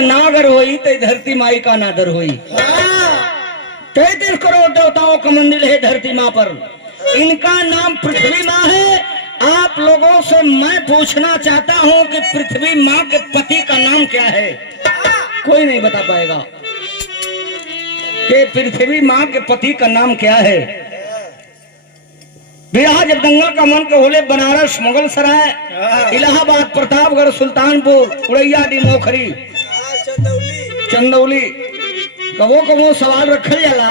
नागर हुई तो धरती माई का नादर हुई। 33 करोड़ देवताओं का मंदिर है धरती माँ पर, इनका नाम पृथ्वी माँ है। आप लोगों से मैं पूछना चाहता हूँ कि पृथ्वी माँ के पति का नाम क्या है? कोई नहीं बता पाएगा कि पृथ्वी माँ के पति का नाम क्या है। बिहार जब दंगल का मन के होले बनारस, मुगल सराय, इलाहाबाद, प्रतापगढ़, सुल्तानपुर, उड़ैया, डिमोखरी, चंदौली कबो सवाल रखल जाला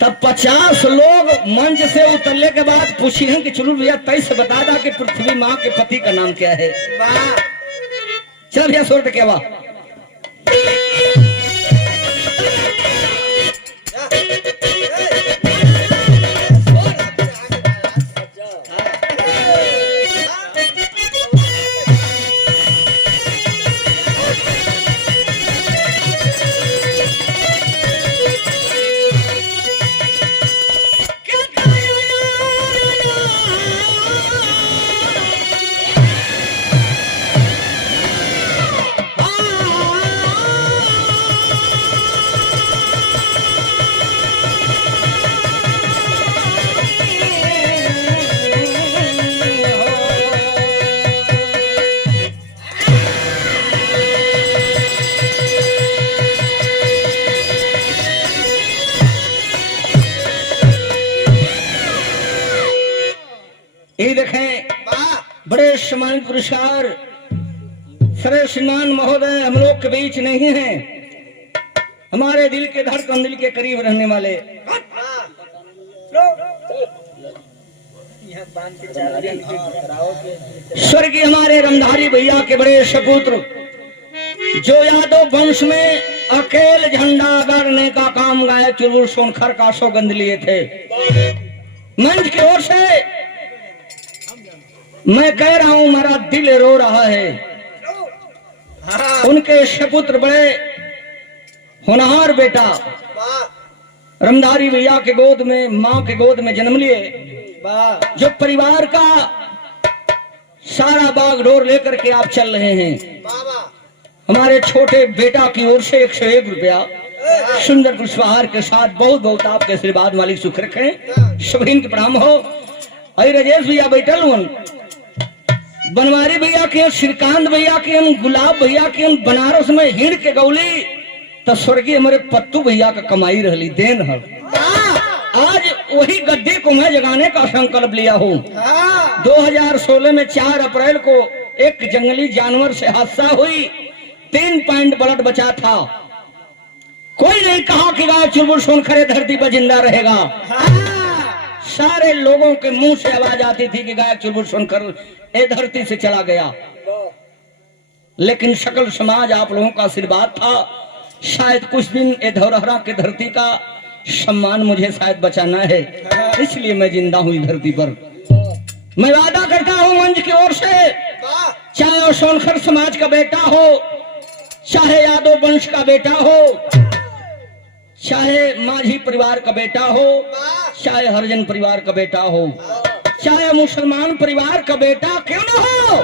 तब 50 लोग मंच से उतरने के बाद पूछी हैं कि चलो भैया तय से बता दा कि पृथ्वी माँ के पति का नाम क्या है। चल भैया सोच क्या बा ये देखें बड़े सम्मानित पुरस्कार सरे श्रीमान महोदय हम लोग के बीच नहीं हैं। हमारे दिल के धड़कन, दिल के करीब रहने वाले स्वर्गीय हमारे रमधारी भैया के बड़े सपुत्र जो यादव वंश में अकेले झंडा गाड़ने का काम गायक चुलबुल सोनखर का सौगंध लिए थे। मंच की ओर से मैं कह रहा हूं मेरा दिल रो रहा है। उनके सपुत्र बड़े होनहार बेटा रमधारी भैया के गोद में, मां के गोद में जन्म लिए, जो परिवार का सारा बागडोर लेकर के आप चल रहे हैं। हमारे छोटे बेटा की ओर से 101 रुपया सुंदर पुष्पहार के साथ बहुत बहुत आपके आशीर्वाद मालिक सुख रखें। सभी के प्रणाम हो। अरे राजेश भैया बैठल हूं, बनवारी भैया के, श्रीकांत भैया के, गुलाब भैया के बनारस में हिड़ के गौली तो स्वर्गीय हमारे पत्तू भैया का कमाई रहली देन है। आज वही गद्दी को मैं जगाने का संकल्प लिया हूँ। 2016 में 4 अप्रैल को एक जंगली जानवर से हादसा हुई, 3 पॉइंट ब्लड बचा था। कोई नहीं कहा कि गाय चुलबुल सोनखर धरती पर जिंदा रहेगा। सारे लोगों के मुंह से आवाज आती थी कि गायक चुलबुल सोनखर ए धरती से चला गया, लेकिन सकल समाज आप लोगों का आशीर्वाद था। शायद कुछ दिन ए धौरहरा के धरती का सम्मान मुझे शायद बचाना है, इसलिए मैं जिंदा हूं धरती पर। मैं वादा करता हूं मंच की ओर से, चाहे वो सोनखर समाज का बेटा हो, चाहे यादव वंश का बेटा हो, चाहे माझी परिवार का बेटा हो, चाहे हरिजन परिवार का बेटा हो, चाहे मुसलमान परिवार का बेटा क्यों न हो,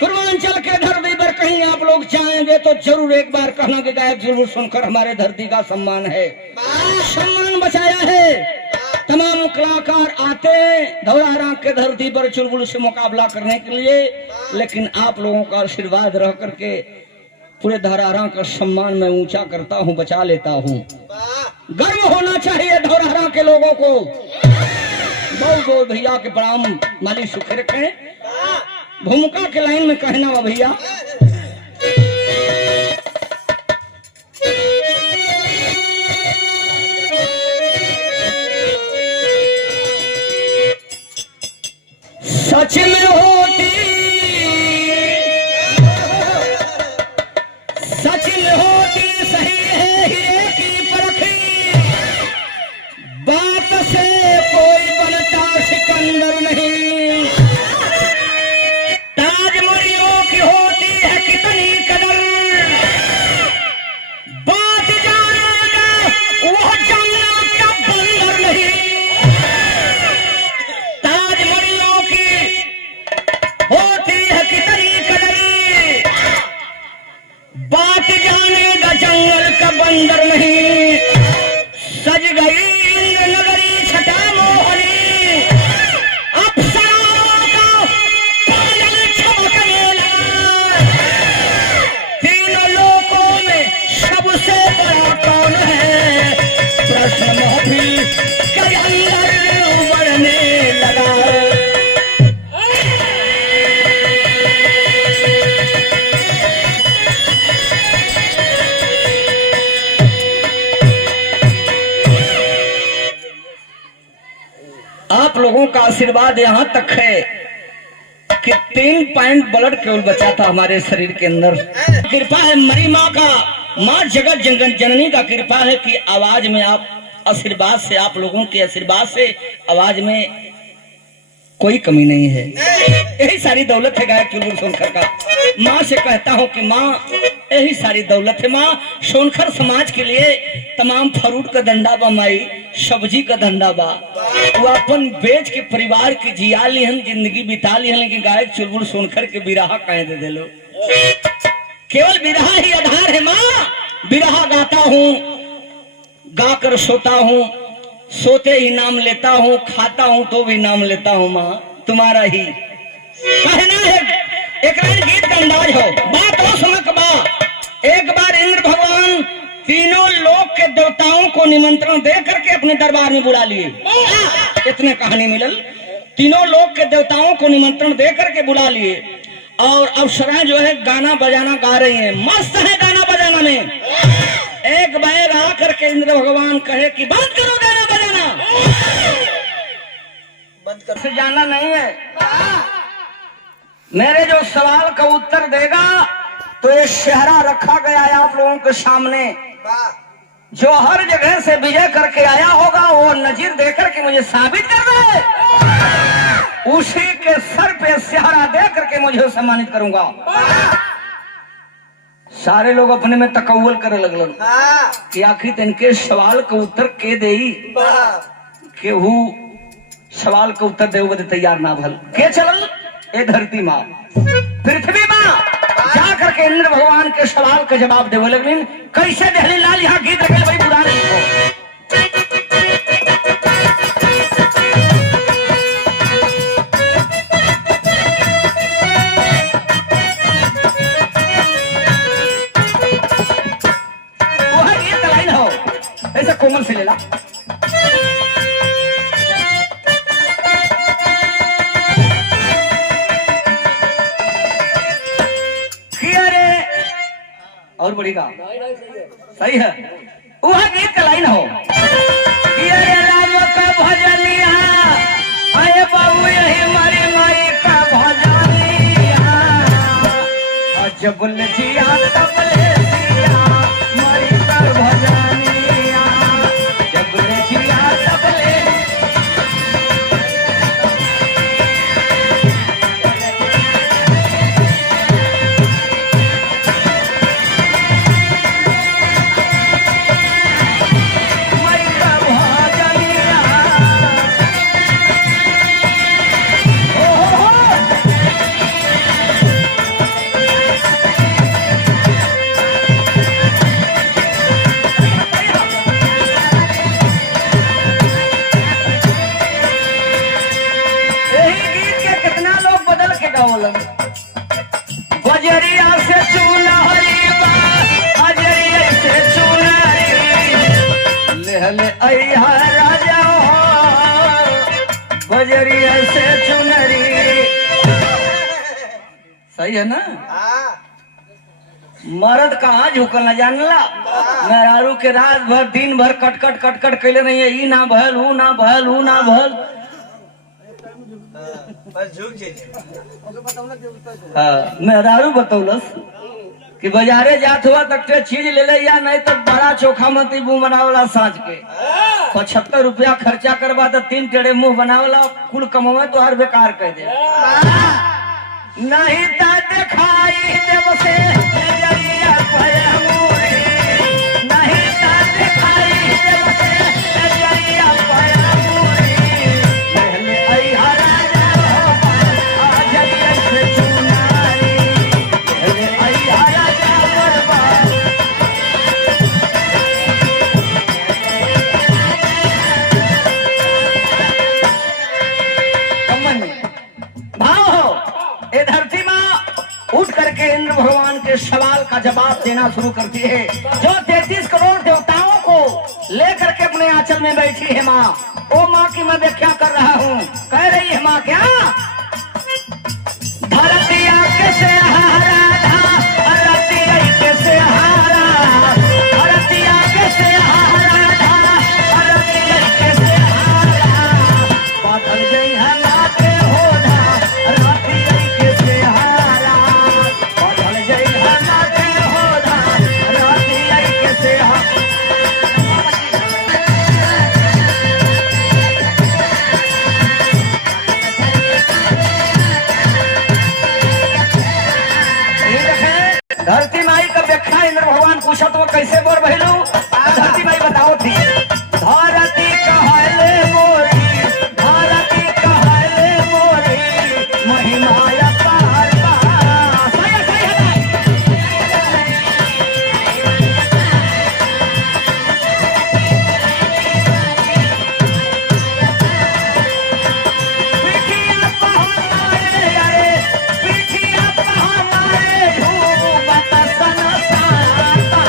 पूर्वांचल के धरती पर कहीं आप लोग जाएंगे तो जरूर एक बार कहना कि गायक चुलबुल सोनखर हमारे धरती का सम्मान है, सम्मान बचाया है। तमाम कलाकार आते धौरहरा के धरती पर चुलबुल से मुकाबला करने के लिए, लेकिन आप लोगों का आशीर्वाद रह करके पूरे धौरहरा का सम्मान मैं ऊंचा करता हूं, बचा लेता हूं। गर्व होना चाहिए धौरहरा के लोगों को। बहुत बहुत भैया के प्रणाम मालिक सुख रखें। भूमिका के लाइन में कहना हुआ भैया, सच में होती, सच में होती सही है हीरे की परखी, बात से कोई बनता सिकंदर नहीं, ताजमहलों की होती है कितनी कदर, बात जानेगा वह जन्नत का बंदर नहीं, ताजमहलों की अंदर नहीं सज गई इंद्र नगरी छटा मोहनी, अप्सराओं का पायल चमकने लगा। तीनों लोकों में सबसे बड़ा कौन है, प्रश्न महफिल के अंदर उबलने लगा। आप लोगों का आशीर्वाद यहाँ तक है कि 3 पॉइंट ब्लड केवल बचा था हमारे शरीर के अंदर। कृपा है मरी माँ का, माँ जगत जननी का कृपा है कि आवाज में आप आशीर्वाद से, आप लोगों के आशीर्वाद से आवाज में कोई कमी नहीं है। यही सारी दौलत है गायक चुलबुल सोनखर का। माँ से कहता हूँ कि माँ यही सारी दौलत है। माँ सोनखर समाज के लिए तमाम फ्रूट का धंधा बा, माई सब्जी का धंधा बा, वो अपन बेच के परिवार की जिया लिहन, जिंदगी बिता लिहन। लेकिन गायक चुलबुल सोनखर के बिरहा कहे दे दे लो, केवल बिरहा ही आधार है। माँ बिरहा गाता हूँ, गाकर सोता हूँ, सोते ही नाम लेता हूँ, खाता हूँ तो भी नाम लेता हूँ। माँ तुम्हारा ही कहना है। एक गीत का अंदाज हो, बात हो समक बा। एक बार इंद्र भगवान तीनों लोक के देवताओं को निमंत्रण दे करके अपने दरबार में बुला लिए। इतने कहानी मिलल, तीनों लोक के देवताओं को निमंत्रण दे करके बुला लिए और अप्सराएं जो है गाना बजाना गा रही हैं, मस्त है गाना बजाना में। एक बैग आकर के इंद्र भगवान कहे कि बंद करो गाना बजाना, बंद कर से जाना नहीं है। मेरे जो सवाल का उत्तर देगा तो ये सेहरा रखा गया है आप लोगों के सामने, जो हर जगह से विजय करके आया होगा वो नजीर देकर के मुझे साबित कर दे, उसी के सर पे सेहरा दे करके मुझे सम्मानित करूंगा। सारे लोग अपने में तकव्वुल करे लगलन कि आखिर इनके सवाल का उत्तर के देई, केहू सवाल का उत्तर देव बदे तैयार ना भल के चलल। ए धरती माँ, पृथ्वी माँ जा करके इंद्र भगवान के सवाल का जवाब देवे लगलिन। कैसे दहली लाल यहाँ गीत रखे भाई पुराने वो गीत लाइन हो ऐसा कोमल से लेला। और बढ़ेगा सही है। वह गीत का लाइन हो, राम का भजनिया, अरे बाबू यही मारी माई का भजनिया, जब बोले जिया तब ले जिया मारी का भजनिया, जब बोले जिया तब ले। बजरिया से चुनरी बा, अजरिया से चुनरी ले अइहा राजा हो, बजरिया से चुनरी। सही है ना? मर्द कहाँ झुकल न जानला, मेहरारू के रात भर दिन भर कटकट कटकट कैले नहीं है, ई ना भल ऊ ना भल ऊ ना भल। मेहरारू बतौलस कि बाजारे जात हुआ तक चीज ले ले या नहीं तो बड़ा चोखा मती मुंह बनावला साँझ के 75 रुपया खर्चा करवा तो 3 टेढ़े मुंह बनावला, कुल कमावे तो हर बेकार कह दे। नहीं तो दिखाई देव से नजरिया पाया मोरे, नहीं तो दिखाई देव से नजरिया पाया मोरे, पहले आई राजा हो आज ऐसे चुनारी, पहले आई राजा बर्बाद। करके इंद्र भगवान के सवाल का जवाब देना शुरू करती है। जो 33 करोड़ देवताओं को लेकर के अपने आंचल में बैठी है माँ, ओ माँ की मैं व्याख्या कर रहा हूँ। कह रही है माँ क्या, धरती आके से हारा धरती आके से हारा, धरती आके से हारा धरती आके से हारा, बादल गई है नाते होना धरती आके से हारा, बादल गई है नाते होना धरती आके से हारा। धरती माई का व्याख्या इंद्र भगवान पूछा तो कैसे बोल भैलू, धरती माई बताओ थी, धरती कहले मोरी, धरती कहले मोरी महिमा पार पार। सही सही है। पिठिया पहाड़े आए, पिठिया पहाड़े झूमत सनसाता,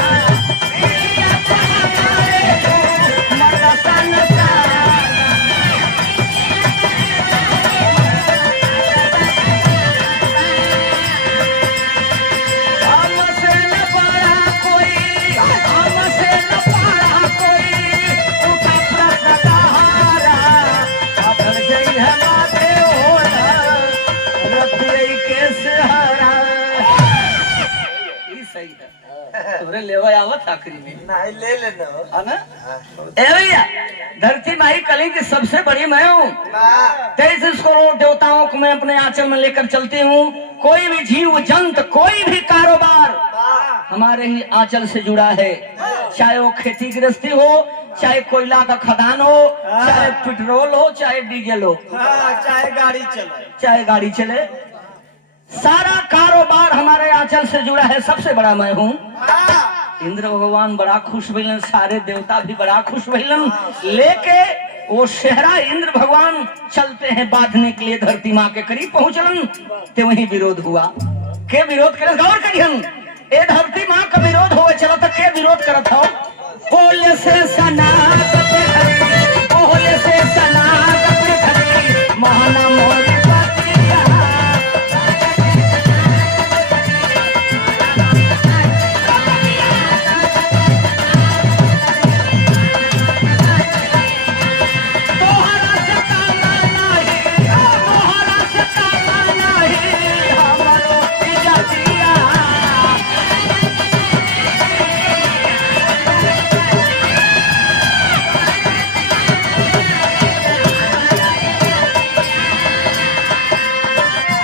पिठिया पहाड़े झूमत सनसाता। हमसे न पारा कोई, हमसे न पारा कोई, उठा प्रश्न का हारा, अकल गई है माथे होना रतिया के सहारा। ई सही है, तोरे लेवा आवत आखिरी में नहीं ले लेना है ना। ए भैया, धरती माई कली की सबसे बड़ी मैं हूँ। 33 करोड़ देवताओं को मैं अपने आंचल में लेकर चलती हूँ। कोई भी जीव जंत, कोई भी कारोबार हमारे ही आंचल से जुड़ा है, चाहे वो खेती गृहस्थी हो, चाहे कोयला का खदान हो, चाहे पेट्रोल हो, चाहे डीजल हो, चाहे गाड़ी चले, चाहे गाड़ी चले, सारा कारोबार हमारे आंचल से जुड़ा है। सबसे बड़ा मैं हूँ। इंद्र भगवान बड़ा खुश भइलन, सारे देवता भी बड़ा खुश भइलन। लेके वो सेहरा इंद्र भगवान चलते हैं बांधने के लिए, धरती माँ के करीब पहुंचलन ते वहीं विरोध हुआ। के विरोध करे गौर करियन, ए धरती माँ का विरोध हो चलो तो के विरोध करत हो। बोले से सनात पृथ्वी, बोले से सनात पृथ्वी मोहना मोर पतिया। तोहरा से काला नाही, तोहरा से काला नाही, हमरो इज्जतिया।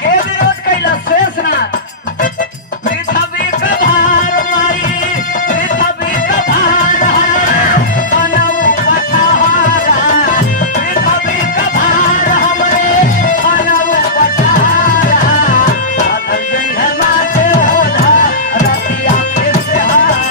के विरोध कैला शेषनाथ, पृथ्वी का भार माई, पृथ्वी का भार बनऊ पठारा, पृथ्वी का भार हमरे बनऊ पठारा, अदल गई है माथे होना रतिया के सहारा।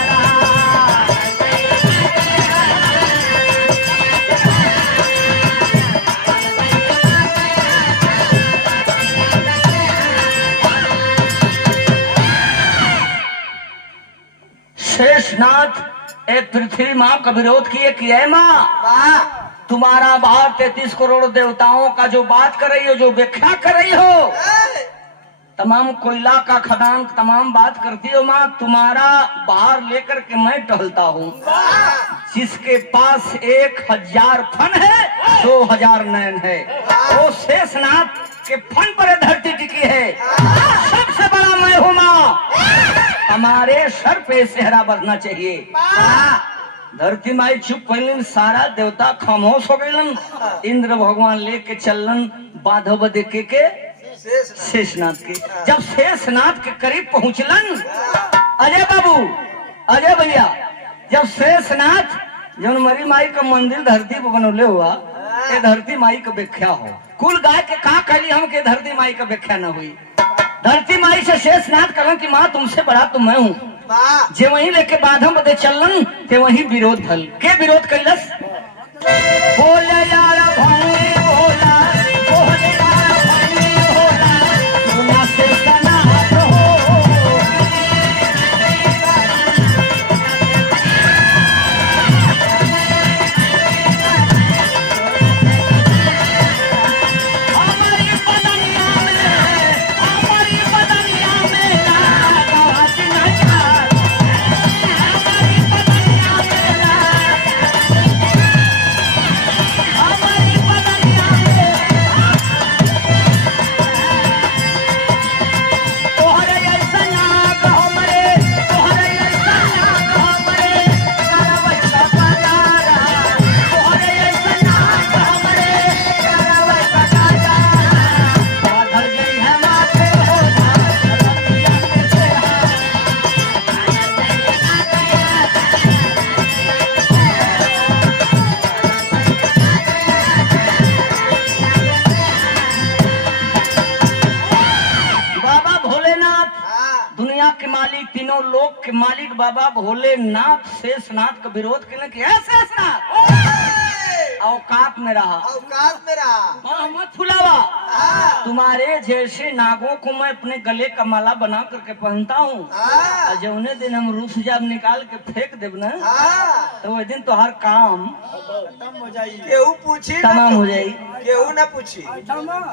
शेषनाथ एक पृथ्वी माँ का विरोध किए कि ऐ माँ, तुम्हारा बाहर 33 करोड़ देवताओं का जो बात कर रही हो, जो व्याख्या कर रही हो, तमाम कोयला का खदान तमाम बात करती हो माँ, तुम्हारा बाहर लेकर के मैं टहलता हूँ। जिसके पास 1000 फन है 2000 नयन है, वो शेषनाथ के फन पर धरती टिकी है। सबसे बड़ा मैं हूँ माँ, हमारे सर पे सेहरा बजना चाहिए। धरती माई चुप पहलन, सारा देवता खामोश हो गईलन। इंद्र भगवान लेके चलन बाधव देखे के शेषनाथ के। जब शेषनाथ के करीब पहुंचलन, अजय बाबू, अजय भैया, जब शेषनाथ जब मरी माई का मंदिर धरती पर बनौले हुआ, ये धरती माई का व्याख्या हो। कुल गाय के का कहली हम के धरती माई का व्याख्या न हुई। धरती माई से शेषनाथ कहलन कि माँ तुमसे बड़ा तो मैं हूँ। जे वहीं लेके बाधम बदे चलन ते वहीं विरोध भल। के विरोध कैलस? बोले यार भंगी बोला, बोले यार भंगी बोला, सुना शेषनाथ हो। दुनिया के मालिक, तीनों लोक के मालिक बाबा भोलेनाथ शेषनाथ का विरोध करने के शेषनाथ औकात में रहा, औकात में रहा। हाँ, मत फुलावा। तुम्हारे जैसे नागों को मैं अपने गले का माला बना करके पहनता हूँ, और जौने दिन हम रूस जाब निकाल के फेंक देब ना, तो वो दिन तो हर काम खत्म हो जाई। केहू पूछी तमाम हो जाये, केहू ना पूछी।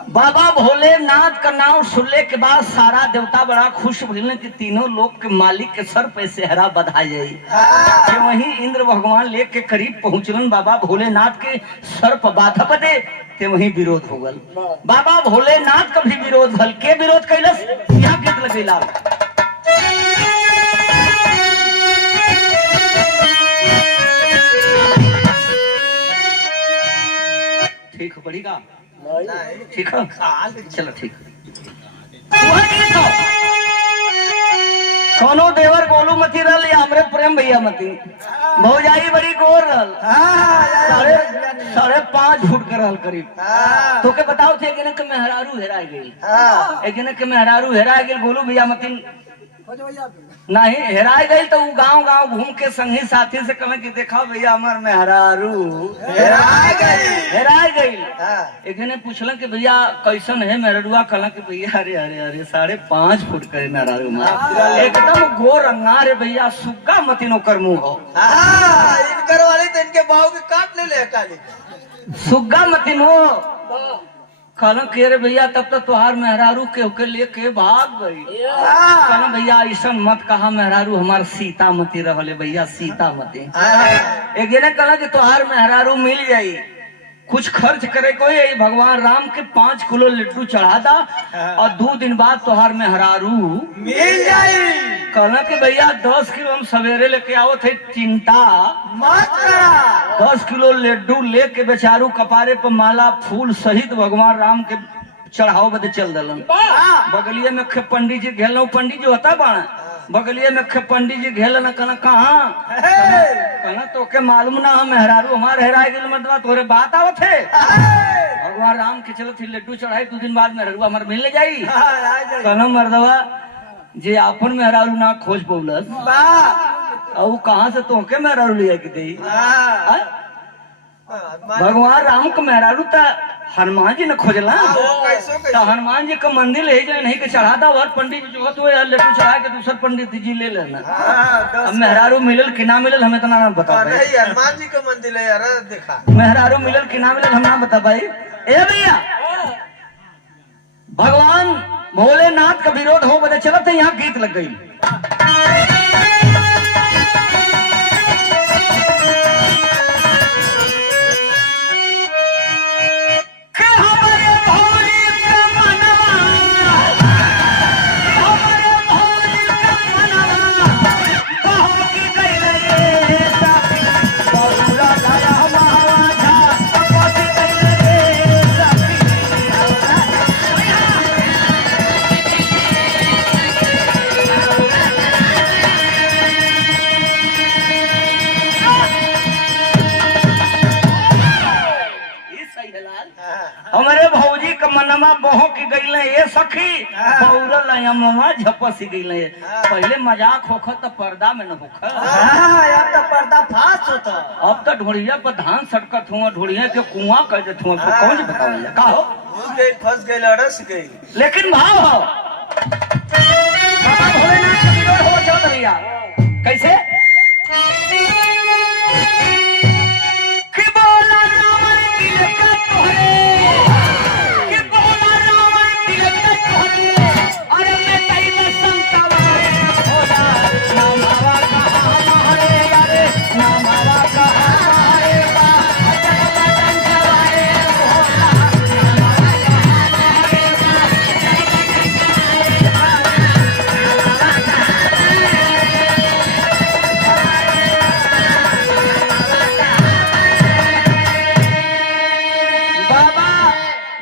बाबा भोलेनाथ का नाम सुनने के बाद सारा देवता बड़ा खुश भइल कि तीनों लोक के मालिक के सर पे सेहरा बधा जाये। कि वही इंद्र भगवान लेके करीब पहुंचलन बाबा भोलेनाथ के सर पर बाधा बदे, ते वही विरोध हो गल। बाबा भोलेनाथ का भी विरोध भल। के विरोध कैलस? यहाँ गीत लगेला। ठीक है, पढ़ेगा ठीक है, चलो ठीक है। कोनो देवर गोलू मती रहल या हमरे प्रेम भैया मती भौजाई बड़ी गोर रहल, 5.5 फुट के रहल करीब। तो के बताओ थे कि न के मेहरारू हेरा गई, एक न के मेहरारू हेरा गई गोलू भैया मती नहीं हेरा गई। तो वो गांव गांव घूम के संगी साथी से कहे कि देखा भैया हमार मेहरारू हेरा गई। एक ने पूछल कि भैया कैसन है मेहरुआ? कहला कि भैया अरे अरे अरे 5.5 फुट के मेहरारू मार एकदम गोर रंगा रे भैया, सुग्गा मतीनो कर मुंह हो। इनकर वाले तो इनके बाहु के काट ले काली सुग्गा मतीनो। कहला कि अरे भैया तब तो तुहार मेहरारू के लेके भाग गई। कहला भैया ऐसा मत कहा, मेहरारू हमार सीता मती रहले भैया, सीता मती। एक ने कहला कि तुहार मेहरारू मिल जाई, कुछ खर्च करे कोई भगवान राम के 5 किलो लड्डू चढ़ा दा और 2 दिन बाद तुहार मेहरारू मिल जाई। कहला कि भैया 10 किलो हम सवेरे लेके आओ थे, चिंता मत करा। 10 किलो लड्डू लेके बेचारू कपारे पर माला फूल सहित भगवान राम के चढ़ाओ बदे चल दलन। बगलिए में खे पंडित जी घेल, पंडित जी होता बाणा, बगलिए में खे पंडित जी घेल न। कहना कहाँ? कहना तो के मालूम ना हम मेहरारू हमारे हेरा गेल मर्दवा, तोरे बात आवत है। भगवान राम के चलो थी लड्डू चढ़ाई, 2 दिन बाद मेहरारू हमारे मिलने जाई। कहना मर्दवा जे अपन मेहरारू ना खोज पौलस और कहाँ से तोके मेहरारू ले के दी? भगवान राम का मेहरारू था हनुमान जी ने खोजला। तो हनुमान जी का मंदिर ले जाए नहीं के चढ़ा था, और पंडित जी जो तो यार लड्डू चढ़ा के दूसर पंडित जी ले लेना। अब मेहरारू मिलल कि ना मिलल हमें इतना ना बता। हनुमान जी का मंदिर है यार, देखा मेहरारू मिलल कि ना मिलल हम ना बता भाई। ए भैया भगवान भोलेनाथ का विरोध हो बदे चलत है, यहाँ गीत लग गई। हमारे भौजी का मनमा बहो की गई ये सखी बहुरल झपसी गई। पहले मजाक होख तो पर्दा में न होख, अब तो पर्दा फास होता। अब तो ढोड़िया पर धान सटकत हुआ, ढोड़िया के कुआं कर देते हुआ, तो कौन बताओ का हो फंस गई अड़स गई। लेकिन भाव हो बाबा भोलेनाथ का विरोध हो चल भैया कैसे?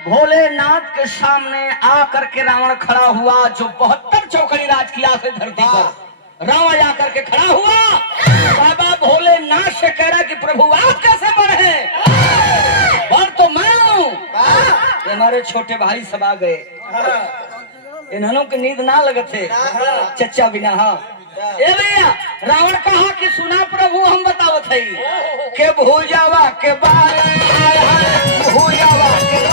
भोलेनाथ के सामने आकर के रावण खड़ा हुआ, जो 72 चौकड़ी राज किया से धरती पर रावण आकर के खड़ा हुआ। बाबा भोलेनाथ से कह रहा कि प्रभु आप कैसे बढ़े? बढ़ तो मैं हूँ। हमारे छोटे भाई सब आ गए। इन्हों की नींद ना लगत है चच्चा बिना। हाँ ए भैया रावण कहा कि सुना प्रभु हम बतावत है के भूजावा के बारे भूजावा के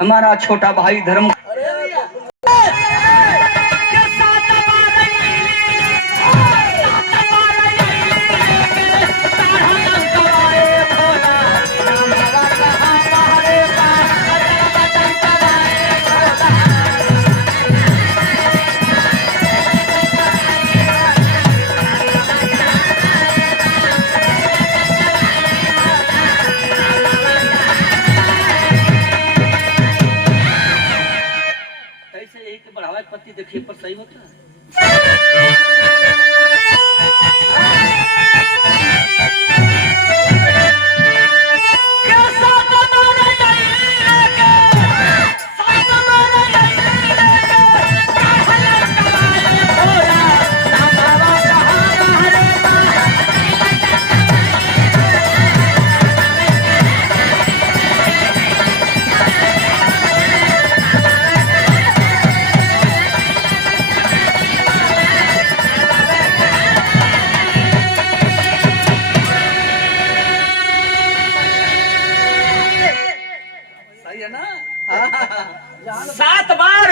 हमारा छोटा भाई धर्म पत्ती देखिए पर सही होता है। सात बार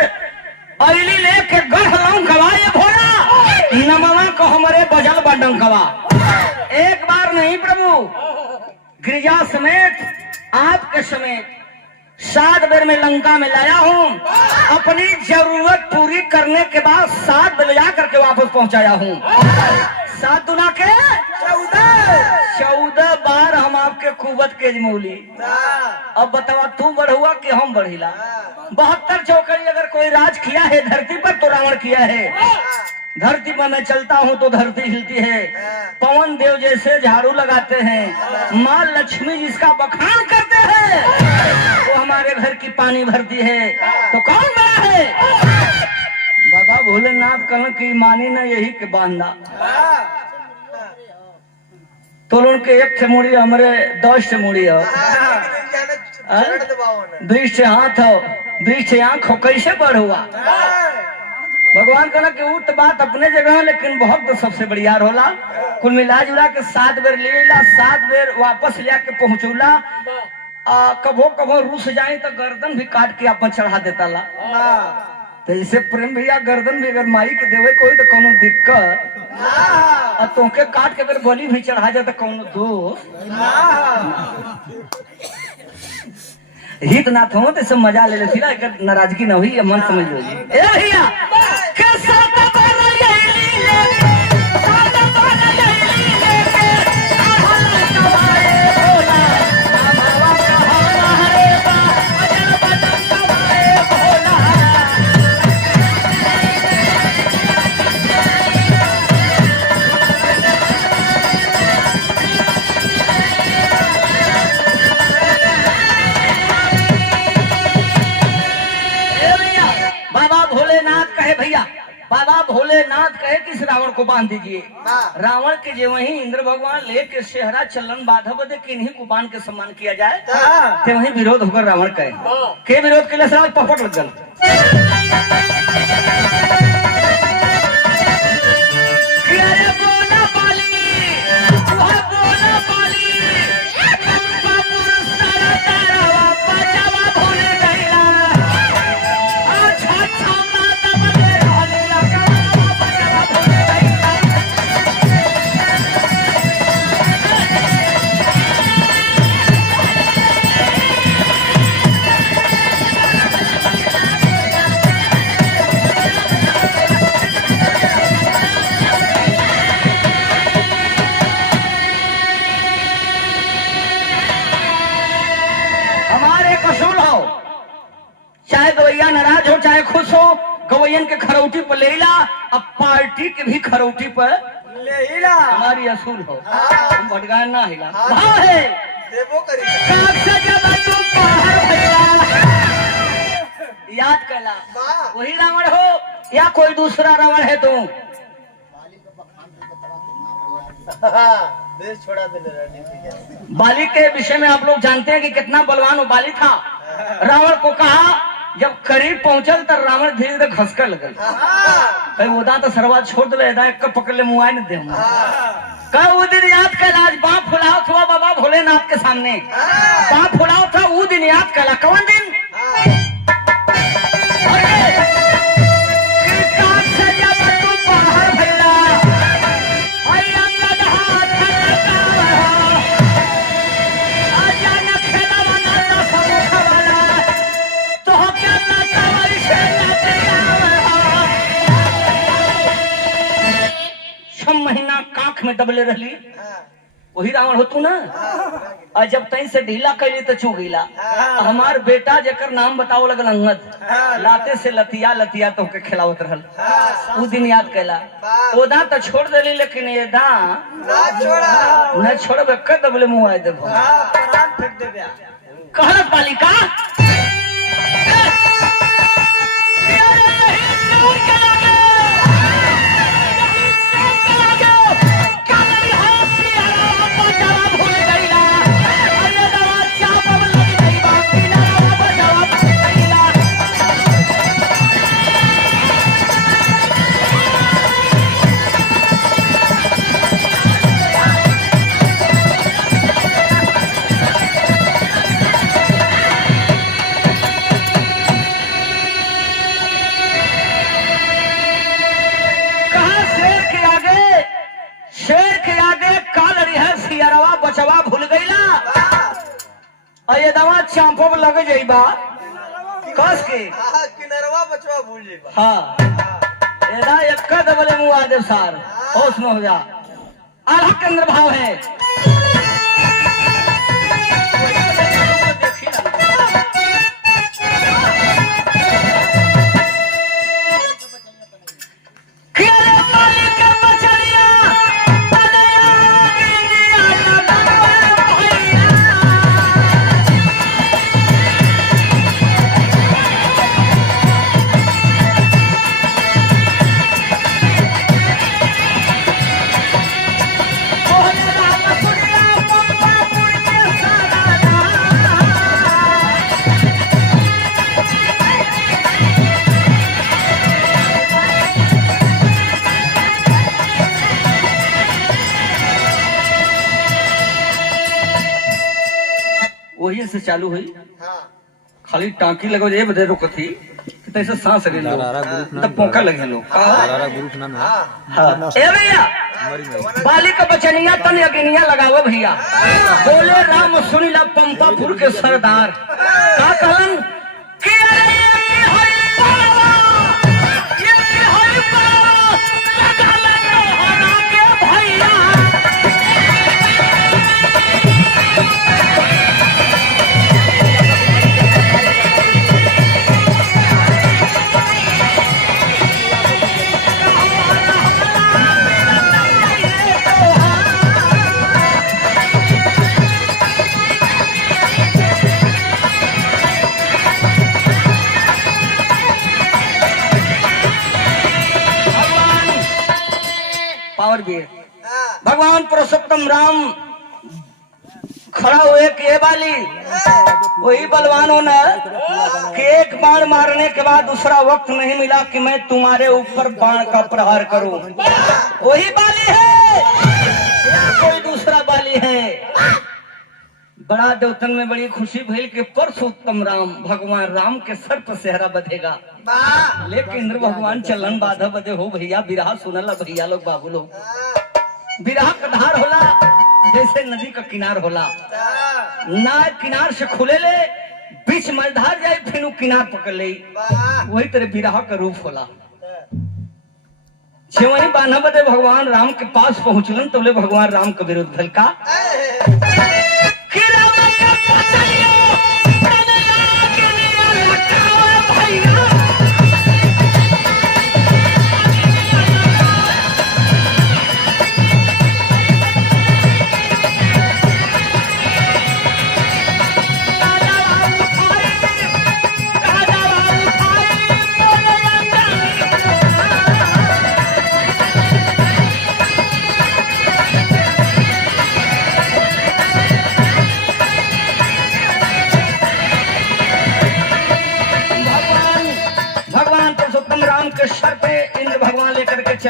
अली लेके गढ़ गवाए भोला नमवा को हमारे बजल बडंकवा। एक बार नहीं प्रभु गिरिजा समेत आपके समेत 7 बेर में लंका में लाया हूँ। अपनी जरूरत पूरी करने के बाद 7 बेर जा करके वापस पहुंचाया हूँ। 7 दुना के 14 बार हम आपके कुवत के जमौली। अब बतावा तू बढ़ुआ कि हम बढ़िला। 72 चौकड़ी अगर कोई राज किया है धरती पर तो रावण किया है। धरती पर मैं चलता हूँ तो धरती हिलती है। पवन देव जैसे झाड़ू लगाते हैं। माँ लक्ष्मी जिसका बखान करते हैं वो हमारे घर की पानी भरती है। तो कौन बड़ा है? बाबा भोलेनाथ कहना की मानी ना यही के बांधा तो उनके एक से मुड़ी हमारे 10 से मुड़ी हो 20 से हाथ हो 20 से आंख हो। कैसे बढ़ हुआ? भगवान कहना कि उठ बात अपने जगह लेकिन बहुत तो सबसे बढ़िया रोला। कुल मिला जुला के 7 बेर ले ला 7 बेर वापस लिया के पहुंचूला। कभो कभो रूस जाए तो गर्दन भी काट के अपन चढ़ा देता ला। तो जैसे प्रेम भैया गर्दन भी अगर माई के देवे कोई तो कोनो दिक्कत और तोके काट के अगर बलि भी चढ़ा जाए तो कोनो दोष हित ना हो तो सब मजा ले लेती ना। नाराजगी ना हुई मन समझ लो जी। ए भैया बाबा भोलेनाथ कहे कि इस रावण को बांध दीजिए। रावण के जो वही इंद्र भगवान लेके सेहरा चलन बाधा बदे किन्हीं को बांध के सम्मान किया जाए तो वही विरोध होकर रावण कहे के विरोध के लिए सवाल पपट लग गल। मायन के खरौटी पर ले ला, अब पार्टी के भी खरौटी पर ले हिला हमारी असूल हो। हाँ। हम भटकाए ना हिला। हाँ। भाव है देवो करी काग से जब तू बाहर भैया याद कैला वाह वही रावण हो या कोई दूसरा रावण है तू? देश छोड़ा दे रणनीति बाली के विषय में आप लोग जानते हैं कि कितना बलवान वो बाली था। रावण को कहा, जब करीब पहुंचल तो रावण धीरे धीरे घसकर लगल। कहीं उदा तो सरवा छोड़ दे एक पकड़ ले मुआई न दे। कल वो दिन याद कैला, आज बाप फुलाओ था बाबा भोलेनाथ के सामने, बाप फुलाओ था वो दिन याद कैला। कौन दिन? महीना कांख में दबले रहली वही रावण हो तू ना। और जब तई से ढीला कैली तो चू गईला। हमार बेटा जेकर नाम बताओ लगल अंगद, लाते से लतिया लतिया तो के खिलावत रहल। उ दिन याद कैला। ओदा तो छोड़ देली, लेकिन ये दा न छोड़बे कर दबले मुंह आए देबो। कहलत बालिका बचवा भूल गईला और ये दवा चांपो में लगे जाइबा कस के किनरवा बचवा भूल जाइबा। हाँ एदा एक दबले मुंह आदे सार होश में हो जा। आल्हा केंद्र भाव है वही से चालू हुई। खाली टांकी लगो जे बदे रुकथी तैसे सांस ले लो तब पोका लगे लो। ए भैया बाली का बचनिया तन यगिनिया लगावो भैया। बोले राम सुनी ला पंपापुर के सरदार का कहलन कि अरे ये हरि पावा ये हरि पावा लगा लो हरा के भैया। भगवान पुरुषोत्तम राम खड़ा हुए के बाली वही बलवान होना कि एक बाण मारने के बाद दूसरा वक्त नहीं मिला कि मैं तुम्हारे ऊपर बाण का प्रहार करूं। वही बाली है या कोई दूसरा बाली है? बड़ा देवतन में बड़ी खुशी भइल के पुरुषोत्तम राम भगवान राम के सर पर सेहरा बधेगा। लेकिन इंद्र भगवान चलन बाधा बदे हो भैया। बिरहा सुनला भैया लोग बाबू लोग। बिरहा का धार होला जैसे नदी का किनार होला। ना किनार से खुले ले बीच मझधार जाए फिर किनार पकड़ ले। वही तरह बिरहा का रूप होला। वही बान्हा बदे भगवान राम के पास पहुंचलन तो ले भगवान राम के विरुद्ध धलका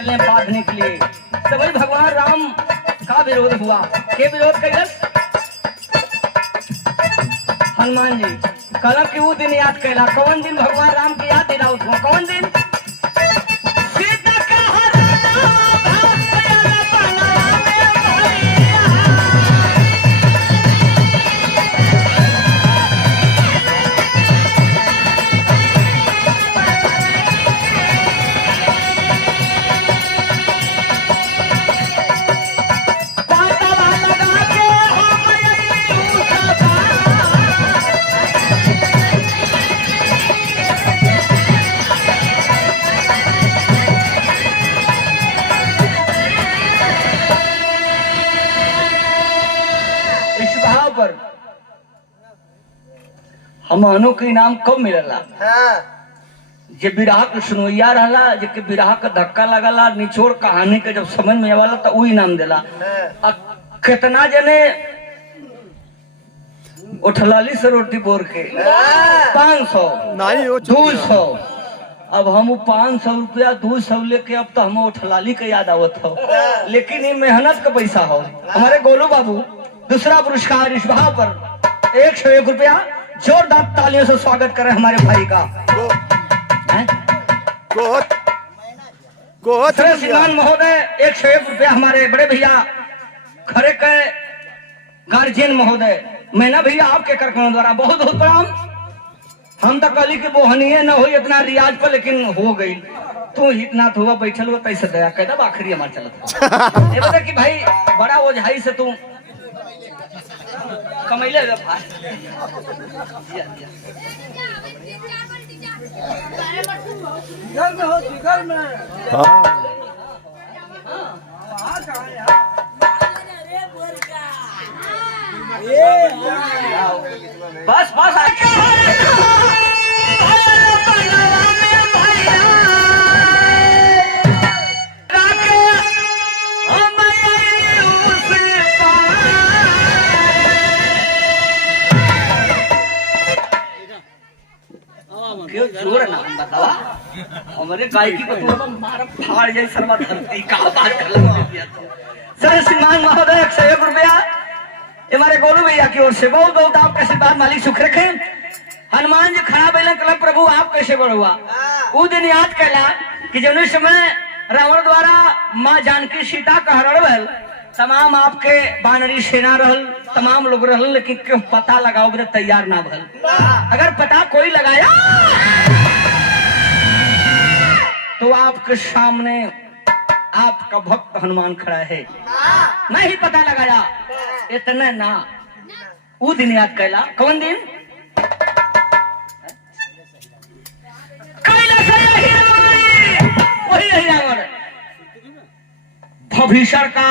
चले बांधने के लिए। तो भाई भगवान राम का विरोध हुआ। के विरोध कैलस? हनुमान जी। कल के वो दिन याद कैला। कौन दिन भगवान राम की याद दिला उसको? कौन दिन? हमनो के इनाम कब मिलला? जे बिरहा के सुनवैया रहला, जेके बिरहा का धक्का लगला, निचोड़ कहानी के जब समझ में आवाला तो वो इनाम देला। कितना जने उठलाली से रोटी बोर के 500 200। अब हम 500 रुपया 200 लेके अब तो हम उठलाली के याद आवत हो, लेकिन ये मेहनत का पैसा हो। हमारे गोलू बाबू दूसरा पुरस्कार इस बहा पर 101 रुपया। जोरदार तालियों से स्वागत करें हमारे भाई का। श्रीमान महोदय 101 रुपया। हमारे बड़े भैया खरे के गार्जियन महोदय मैना भैया आपके कार्यक्रम द्वारा बहुत बहुत प्रणाम। हम तो कली के बोहनीय न हो इतना रियाज पर, लेकिन हो गई। तू इतना हुआ बैठल हुआ कैसे दया कहता आखिरी हमारे चलता ये बता कि भाई बड़ा ओझाई से तू कमैले बस बस बतावा हमारे गायकी को मारा फाड़ जाए सर्वा धरती का बात कर। सर श्रीमान महोदय 101 रुपया हमारे गोलू भैया की ओर से बहुत बहुत आपका आशीर्वाद मालिक सुख रखे। हनुमान जी खड़ा बैलन कल प्रभु आप कैसे बढ़ुआ? वो दिन याद कैला कि जब समय रावण द्वारा माँ जानकी सीता का हरण भल, तमाम आपके बानरी सेना रहल, तमाम लोग रहल, लेकिन क्यों पता लगाओ बड़े तैयार ना भल। अगर पता कोई लगाया तो आपके सामने आपका भक्त हनुमान खड़ा है। नहीं पता लगाया इतना ना। वो दिन याद कैला। कौन दिन? वही रावण भभीषण का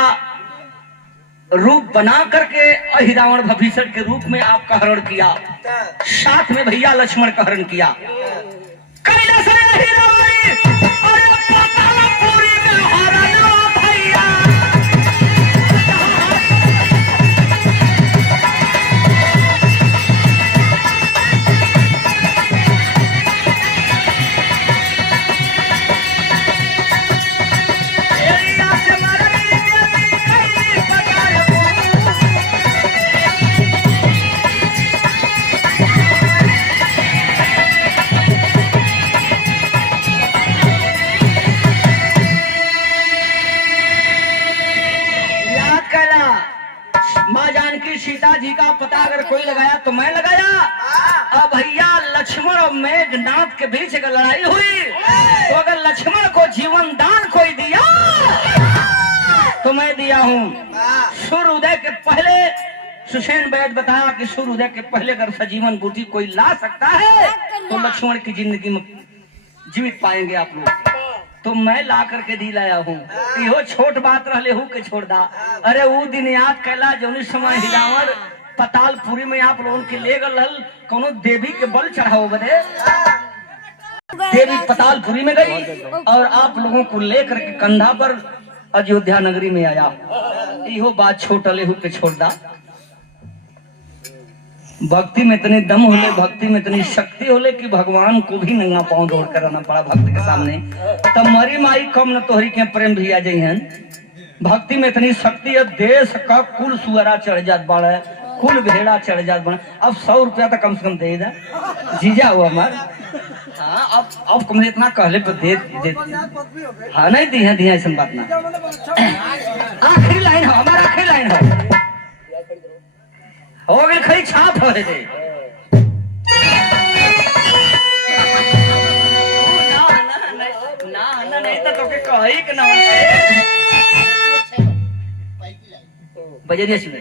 रूप बना करके अहिरावण भभीषण के रूप में आपका हरण किया, साथ में भैया लक्ष्मण का हरण किया। माँ जानकी सीता जी का पता अगर कोई लगाया तो मैं लगाया। अब भैया लक्ष्मण और मेघनाथ के बीच अगर लड़ाई हुई तो अगर लक्ष्मण को जीवन दान कोई दिया तो मैं दिया हूँ। सूर्योदय के पहले सुसेन वैद बताया कि सूर्योदय के पहले अगर सजीवन बूटी कोई ला सकता है तो लक्ष्मण की जिंदगी में जीवित पाएंगे आप लोग। तो मैं ला करके दी लाया हूँ। इहो छोट बात रहले हूँ के छोड़ दा। अरे वो दिन याद कैला जौन समय हिलावर पतालपुरी में आप लोगों के ले गल कोनो देवी के बल चढ़ाओ बदे। देवी पतालपुरी में गई और आप लोगों को लेकर के कंधा पर अयोध्या नगरी में आया। इहो बात छोट ले हूँ के छोड़ दा। भक्ति में इतनी दम होले, भक्ति में इतनी शक्ति होले कि भगवान को भी नंगा पांव दौड़ कर आना पड़ा भक्त के सामने। तब मरी माई कम न तोहरी के प्रेम भी आ जाइहन। भक्ति में इतनी शक्ति है, देश का कुल सुअरा चढ़ जात बाड़ा, कुल भेड़ा चढ़ जात बाड़ा। अब 100 रुपया तो कम से कम दे दा जीजा हुआ हमार। हाँ अब कम से इतना कहले तो दे हाँ नहीं दी है ऐसा बात ना। आखिरी लाइन है हमारा, आखिरी लाइन है हो गई खरी छाप हो दे ना नहीं तो के कही कि ना बजरिया सुन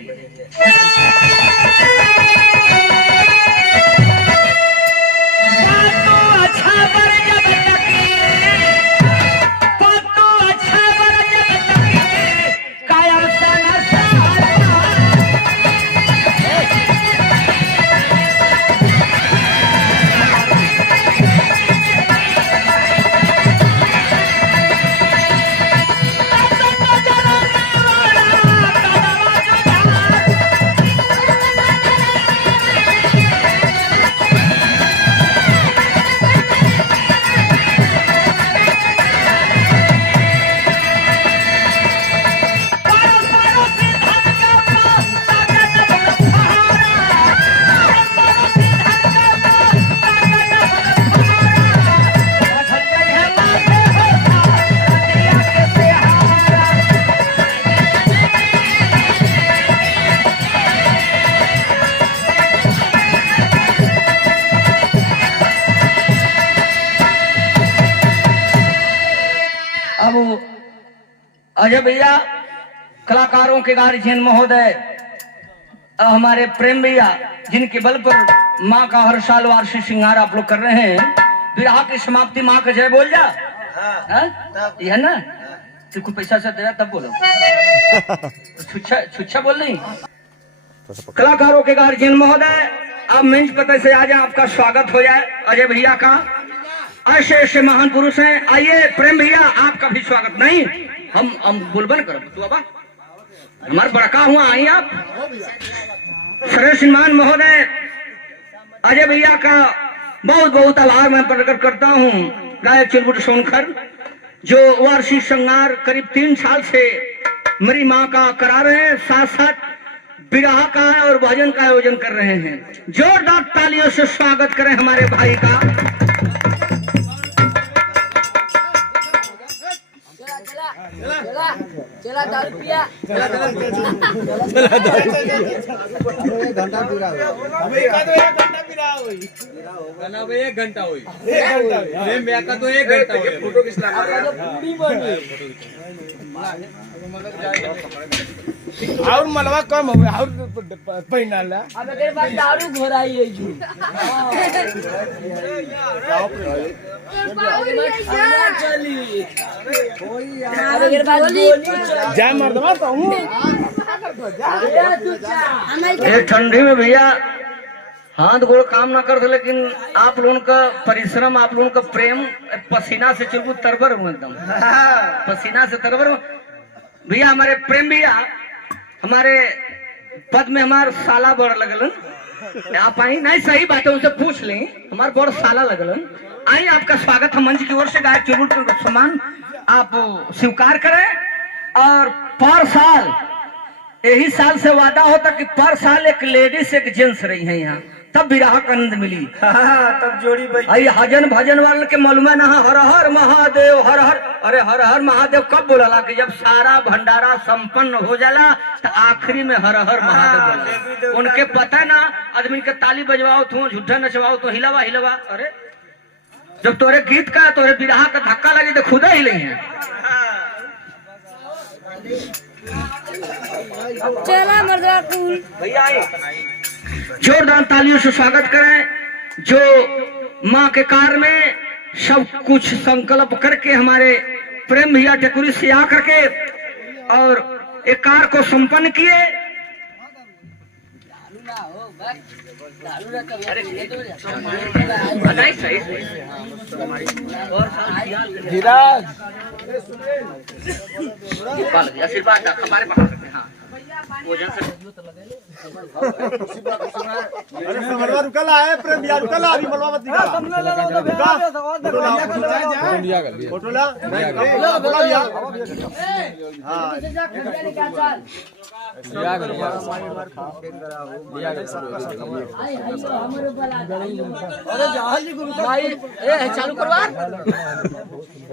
अजय भैया, कलाकारों के गार्जियन महोदय, हमारे प्रेम भैया, जिनके बल पर माँ का हर साल वार्षिक श्रृंगार आप लोग कर रहे हैं। विवाह की समाप्ति माँ का जय बोल जा। यह ना तो कुछ पैसा से दे तब बोलो छुच्छा बोल नहीं। कलाकारों के गार्जियन महोदय, अब मंच पते से आ जाए, आपका स्वागत हो जाए अजय भैया का। ऐसे ऐसे महान पुरुष हैं। आइए प्रेम भैया, आपका भी स्वागत। नहीं हम बुलबुल करो तू अब हमारे बड़का हुआ आई आप। श्रीमान महोदय अजय भैया का बहुत बहुत आभार मैं प्रकट करता हूँ। गायक चिरबुट सोनखर जो वार्षिक श्रृंगार करीब 3 साल से मेरी माँ का करा रहे हैं, साथ साथ विवाह का और भजन का आयोजन कर रहे हैं। जोरदार तालियों से स्वागत करें हमारे भाई का। चला दारू पिया चला एक घंटा पिरा अब एक घंटा होई गाना 1 घंटा होई प्रेम भैया का तो 1 घंटा होई। फोटो किस लगा रहा है पूरी बनी और मलवा कम हो और पहिनाला अब अगर बात दारू घोराई है जी चली अगर बात जा मर्दवा तो हूं ये ठंडी में भैया हाथ गोड़ काम ना करते, लेकिन आप लोगों का परिश्रम, आप लोगों का प्रेम पसीना से चुलबुल तरबर हूँ एकदम पसीना से तरबर हूँ भैया। हमारे प्रेम भैया हमारे पद में हमारे साला बड़ लगलन। आप आई नहीं सही बात है, उनसे पूछ लें, हमारे बड़ साला लगलन। आई आपका स्वागत हम मंच की ओर से गायक चुलबुल का सम्मान आप स्वीकार करें। और पर साल यही साल से वादा होता कि पर साल एक लेडीज एक जेंट्स रही है यहाँ, तब विराह का आनंद मिली। तब जोड़ी आई हजन भजन वाले के मालूम है ना, हर हर महादेव हर हर। अरे हर हर महादेव कब बोला कि जब सारा भंडारा संपन्न हो जाला तो आखिरी में हर हर महादेव बोला। उनके पता है ना, आदमी के ताली बजवाओ तो झूठा नचवाओ तो हिलावा हिलावा। अरे जब तोरे गीत का तोरे विराह का धक्का लगे तो खुदा ही नहीं है। चला मर्दवा कूल भैया आए, जोरदार तालियों से स्वागत करें। जो माँ के कार में सब कुछ संकल्प करके हमारे प्रेम भैया टेकुरी से आ करके और एक कार को संपन्न किए। आशीर्वाद हमारे पास। हाँ अरे समरवा रुकला है प्रेम यार रुकला अभी मलवा मत दिखा फोटो ला बोला यार हां भाई ए चालू करवा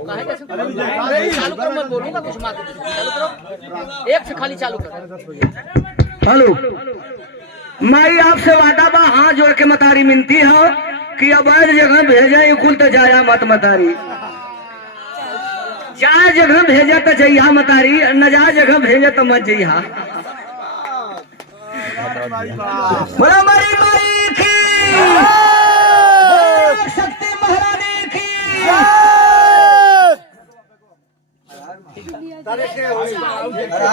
काहे कैसे चालू कर मत बोलूंगा कुछ मत चालू करो एक से खाली चालू कर हेलो माई आपसे वादा बा हाथ जोड़ के मतारी मिनती है कि अवैध जगह भेजे कुल तो जाया मत मतारी जा जगह भेजे तो जइहा मतारी न जा जगह भेजे तो मत जइहा बोला मारी माई की शक्ति महारानी की